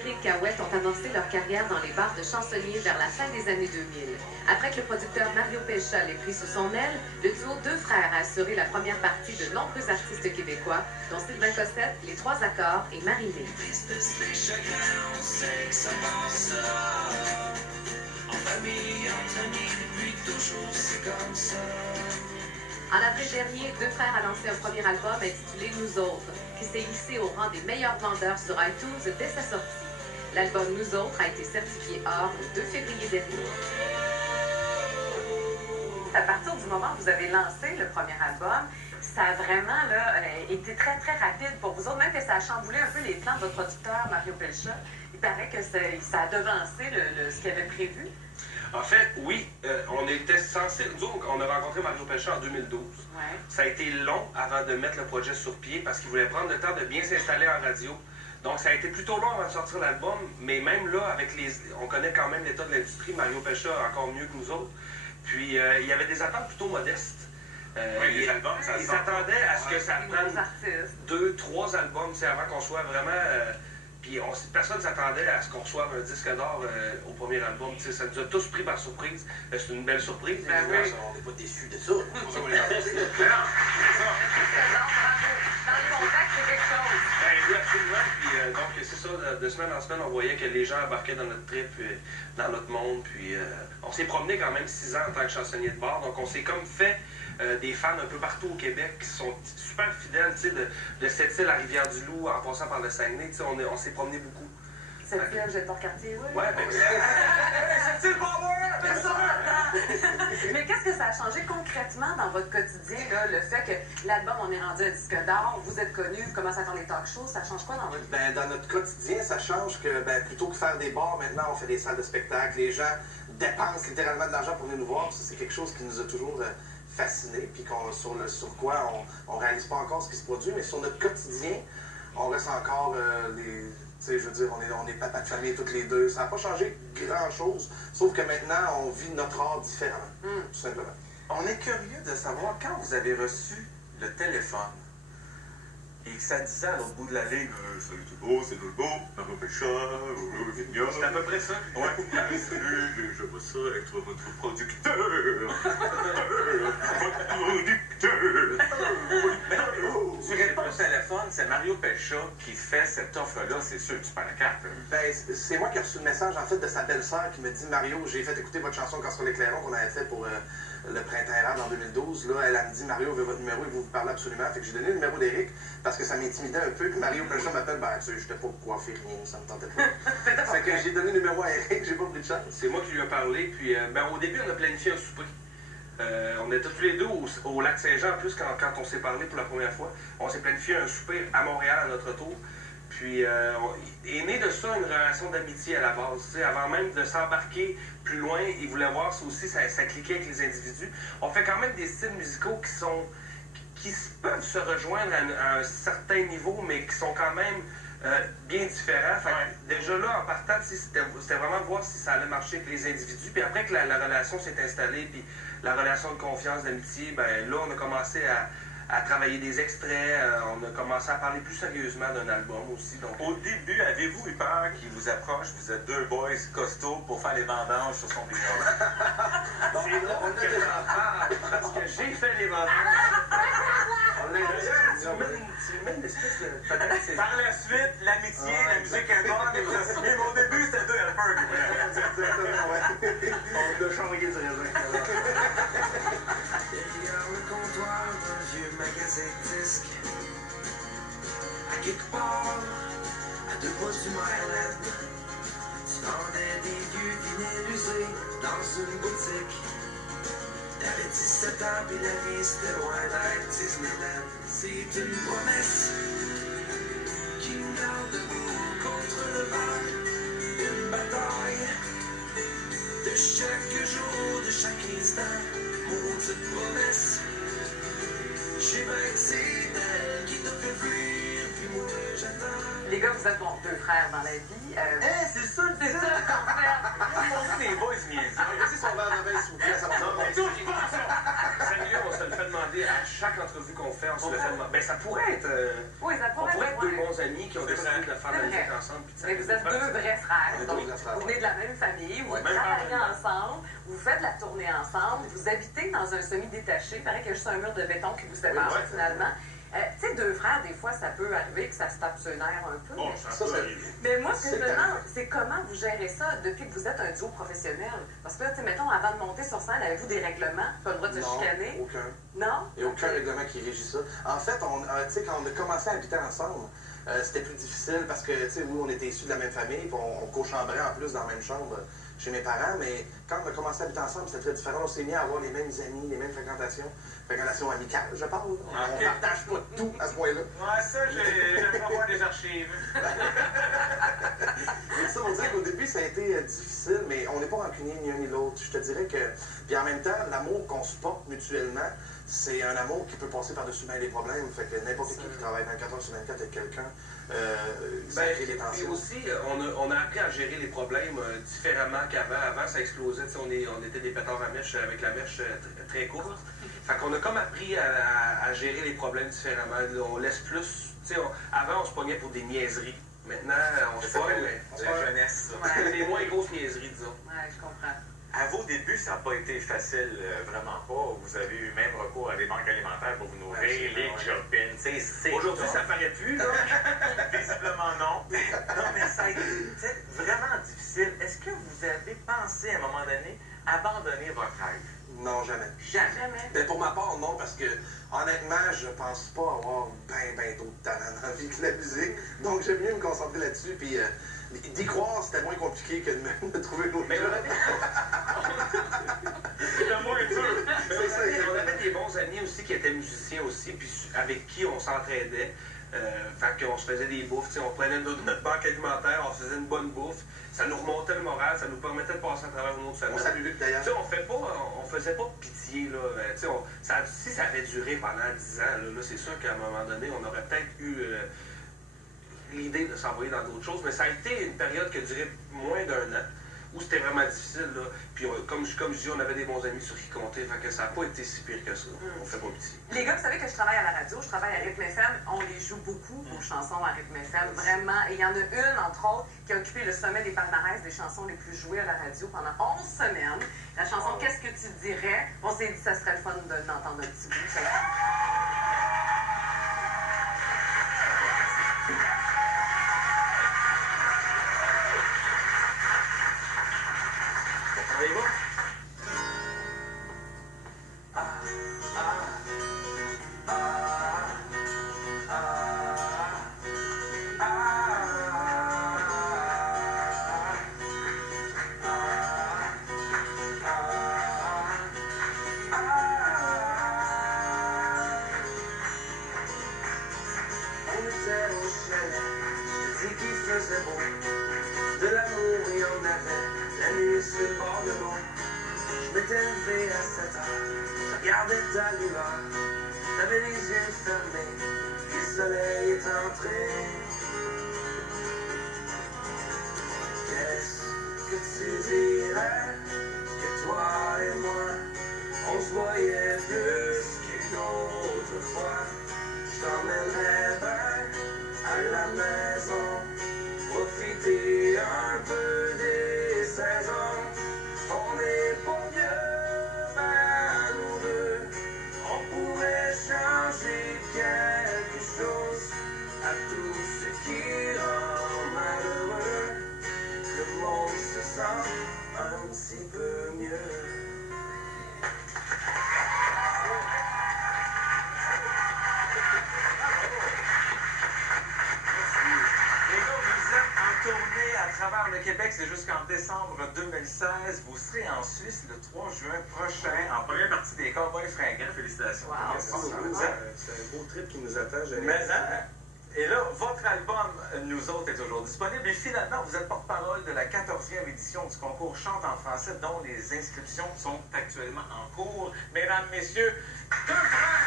Éric Cahouette ont amorcé leur carrière dans les bars de chansonniers vers la fin des années 2000. Après que le producteur Mario Pelcha l'ait pris sous son aile, le duo Deux Frères a assuré la première partie de nombreux artistes québécois, dont Sylvain Cossette, Les Trois Accords et Marie-Lé. En avril dernier, Deux Frères a lancé un premier album intitulé Nous Autres, qui s'est hissé au rang des meilleurs vendeurs sur iTunes dès sa sortie. L'album Nous Autres a été certifié or le 2 février dernier. À partir du moment où vous avez lancé le premier album, ça a vraiment été très, très rapide pour vous autres, même que ça a chamboulé un peu les plans de votre producteur, Mario Pelcha. Il paraît que ça a devancé ce qu'il avait prévu. En fait, oui, on était censé... Donc, on a rencontré Mario Pelcha en 2012. Ouais. Ça a été long avant de mettre le projet sur pied parce qu'il voulait prendre le temps de bien s'installer en radio. Donc, ça a été plutôt long avant de sortir l'album, mais même là, on connaît quand même l'état de l'industrie. Mario Pelcha encore mieux que nous autres. Puis, il y avait des attentes plutôt modestes. Oui, les albums, ça ils s'attendaient à ce que ça prenne 2, 3 albums avant qu'on soit vraiment... Puis personne ne s'attendait à ce qu'on reçoive un disque d'or au premier album. T'sais, ça nous a tous pris par surprise. C'est une belle surprise. Ben oui. On n'est pas déçus de ça. Non, Dans le contact, c'est quelque chose. ben, oui, absolument. Puis donc, c'est ça, de semaine en semaine, on voyait que les gens embarquaient dans notre trip, dans notre monde. Puis on s'est promené quand même 6 ans en tant que chansonnier de bar. Donc, on s'est comme fait des fans un peu partout au Québec qui sont super fidèles, tu sais, de Sept-Îles à Rivière-du-Loup, en passant par le Saguenay. Tu sais, on s'est promené beaucoup. Sept-Îles, vous êtes Port-Cartier, oui? Ouais, ben, C'est pas vrai! Mais qu'est-ce que ça a changé concrètement dans votre quotidien, là, le fait que l'album, on est rendu un disque d'or, vous êtes connu, vous commencez à faire les talk shows, ça change quoi dans votre vie? Ben, dans notre quotidien, ça change que plutôt que faire des bars, maintenant, on fait des salles de spectacle. Les gens dépensent littéralement de l'argent pour venir nous voir. Ça, c'est quelque chose qui nous a toujours fascinés, puis sur quoi on réalise pas encore ce qui se produit. Mais sur notre quotidien, on reste encore tu sais, je veux dire, on est papa de famille toutes les deux. Ça n'a pas changé grand-chose, sauf que maintenant, on vit notre art différemment, tout simplement. On est curieux de savoir quand vous avez reçu le téléphone et que ça disait à l'autre bout de la ligne salut tout beau, c'est tout beau, Mario Pelcha, Vignoble. c'est à peu près ça. Ouais. Salut, je veux ça être votre producteur. Votre producteur. Tu réponds au téléphone, c'est Mario Pelcha qui fait cette offre-là, c'est sûr que tu perds la carte. Ben, c'est moi qui ai reçu le message, en fait, de sa belle-sœur qui me dit « Mario, j'ai fait écouter votre chanson Quand sur l'éclairons qu'on avait fait pour le Printemps érable en 2012. Là, elle me dit « Mario veut votre numéro, il veut vous parler absolument. » Fait que j'ai donné le numéro d'Éric parce que ça m'intimidait un peu. Puis Mario Pelcha m'appelle « Ben, tu sais, j'étais pas coiffé, rien, ça me tentait pas. » Fait que j'ai donné le numéro à Éric, j'ai pas pris de chance. C'est moi qui lui ai parlé. Puis, au début, on a planifié un souper. On était tous les deux au lac Saint-Jean, en plus, quand on s'est parlé pour la première fois. On s'est planifié un souper à Montréal à notre tour. Puis, est né de ça une relation d'amitié à la base. T'sais, avant même de s'embarquer plus loin, il voulait voir ça aussi, ça cliquait avec les individus. On fait quand même des styles musicaux qui peuvent se rejoindre à un certain niveau, mais qui sont quand même bien différents. Fait que déjà là, en partant, c'était vraiment de voir si ça allait marcher avec les individus. Puis après que la relation s'est installée, puis la relation de confiance, d'amitié, ben là, on a commencé à travailler des extraits, on a commencé à parler plus sérieusement d'un album aussi. Donc, Au début, avez-vous eu peur qu'il vous approche, vous êtes deux boys costauds pour faire les vendanges sur son vignoble? c'est drôle que j'en parle, parce que j'ai fait les vendanges. Tu mets une espèce de... Par la suite, l'amitié, la musique est bonne, et vous avez signé. Mais au début, c'était deux helpers. On a changé du raisin. Derrière le comptoir d'un vieux magasin de disques, à quelque part, à 2 pas du Maryland, tu vendais des vieux vinyles usés dans une boutique. T'avais 17 ans pis la vie c'était loin d'être Disneyland. C'est une promesse qui nous garde debout contre le vent. Une bataille de chaque jour, de chaque instant. Maudite promesse, j'ai bien que c'est elle qui t'a fait fuir, puis moi j'attends. Les gars, vous êtes bon, 2 frères dans la vie. C'est ça le C'est ça le concept. On est des boys niaiseux. Si son verre de vin, s'il vous plaît, ça va. Salut, on se le fait demander demander à chaque entrevue qu'on fait, on se le fait demander. Ben, ça pourrait être. Oui, ça On pourrait être deux ouais. bons amis qui ont décidé de faire de la musique ensemble. Puis de Mais vous êtes deux vrais frères. On est Donc, deux vrais frères, vous venez de la même famille, vous Ouais, même travaillez famille. ensemble, vous faites de la tournée ensemble, vous habitez dans un semi-détaché. Il paraît qu'il y a juste un mur de béton qui vous sépare Oui, ouais. finalement. Tu sais, deux frères, des fois, ça peut arriver que ça se tape sur les nerfs un peu. Bon, mais... ça Ça, peut c'est- arriver. Mais moi, ce que je me C'est demande, arrivé. c'est comment vous gérez ça depuis que vous êtes un duo professionnel. Parce que là, tu sais, mettons, avant de monter sur scène, avez-vous des règlements? Pas le droit de se Non, chicaner? aucun. Non? Il n'y a aucun règlement qui régit ça. En fait, tu sais, quand on a commencé à habiter ensemble, c'était plus difficile parce que, tu sais, nous, on était issus de la même famille, puis on co-chambrait en plus dans la même chambre chez mes parents, mais quand on a commencé à habiter ensemble, c'était très différent. On s'est mis à avoir les mêmes amis, les mêmes fréquentations amicales, je parle. Ok. On partage pas tout à ce point-là. Ouais, ça, j'aimerais voir des archives. Mais ça pour dire qu'au début, ça a été difficile, mais on n'est pas rancuniers ni un ni l'autre. Je te dirais que, puis en même temps, l'amour qu'on se porte mutuellement, c'est un amour qui peut passer par-dessus bien les problèmes. Fait que n'importe qui travaille 24 heures sur 24 avec quelqu'un, ça crée des Puis tensions. aussi, on a appris à gérer les problèmes différemment qu'avant. Avant, ça explosait. Tu sais, on était des pétards à mèche avec la mèche très courte. Fait qu'on a comme appris à gérer les problèmes différemment. On laisse plus. Tu sais, avant, on se pognait pour des niaiseries. Maintenant, on se pogne, mais C'est la jeunesse, ça. Ouais. des moins grosses niaiseries, disons. Ouais, je comprends. À vos débuts, ça n'a pas été facile, vraiment pas. Vous avez eu même recours à des banques alimentaires pour vous nourrir, Ouais, les ouais. job-ins, tu sais, c'est Aujourd'hui, tough. ça paraît plus, là. Visiblement non. Non, mais ça a été vraiment difficile. Est-ce que vous avez pensé à un moment donné abandonner votre rêve? Non, jamais. Jamais. Mais pour ma part, non, parce que honnêtement, je pense pas avoir ben d'autres talents dans la vie que la musique. Donc j'aime mieux me concentrer là-dessus. Puis d'y croire, c'était moins compliqué que de me trouver une autre Mais job. Le moins dur. C'est ça, On avait des bons amis aussi qui étaient musiciens aussi, puis avec qui on s'entraidait. Fait qu'on se faisait des bouffes, tu sais, on prenait notre banque alimentaire, on se faisait une bonne bouffe. Ça nous remontait le moral, ça nous permettait de passer à travers une autre On semaine. salue Luc d'ailleurs. Tu sais, on faisait pas pitié, là. Tu sais, si ça avait duré pendant 10 ans, là c'est sûr qu'à un moment donné, on aurait peut-être eu l'idée de s'envoyer dans d'autres choses, mais ça a été une période qui a duré moins d'un an, où c'était vraiment difficile, là. Puis comme je dis, on avait des bons amis sur qui compter, fait que ça n'a pas été si pire que ça. On fait pas pitié. Les gars, vous savez que je travaille à la radio, je travaille à Rythme FM. On les joue beaucoup, vos chansons à Rythme FM, vraiment. Et il y en a une, entre autres, qui a occupé le sommet des palmarès des chansons les plus jouées à la radio pendant 11 semaines. La chanson Qu'est-ce que tu dirais? On s'est dit que ça serait le fun de l'entendre un petit bout. Fait que- On y va? On était au chalet, je dis qu'il faisait beau. De l'amour et on avait la nuit sur le bord de l'eau. Je m'étais levé à 7 heures, je regardais ta lueur. T'avais les yeux fermés, et le soleil est entré. Qu'est-ce que tu dirais que toi et moi, on se voyait plus qu'une autre fois? Je t'emmènerais bien à la maison, profiter un peu des saisons. On n'est pas mieux, ben nous deux, on pourrait changer quelque chose à tout ce qui rend malheureux. Le monde se sent un petit peu mieux. Les gars, vous êtes en tournée à travers le Québec, c'est jusqu'en décembre 2016. Vous serez en Suisse le 3 juin prochain, en première partie des Cowboys fringants. Félicitations. Wow. Merci beaucoup. C'est un beau trip qui nous attend. Mais, hein? Et là, votre album, Nous autres, est aujourd'hui disponible. Et finalement, vous êtes porte-parole de la 14e édition du concours Chante en français, dont les inscriptions sont actuellement en cours. Mesdames, messieurs, deux frères!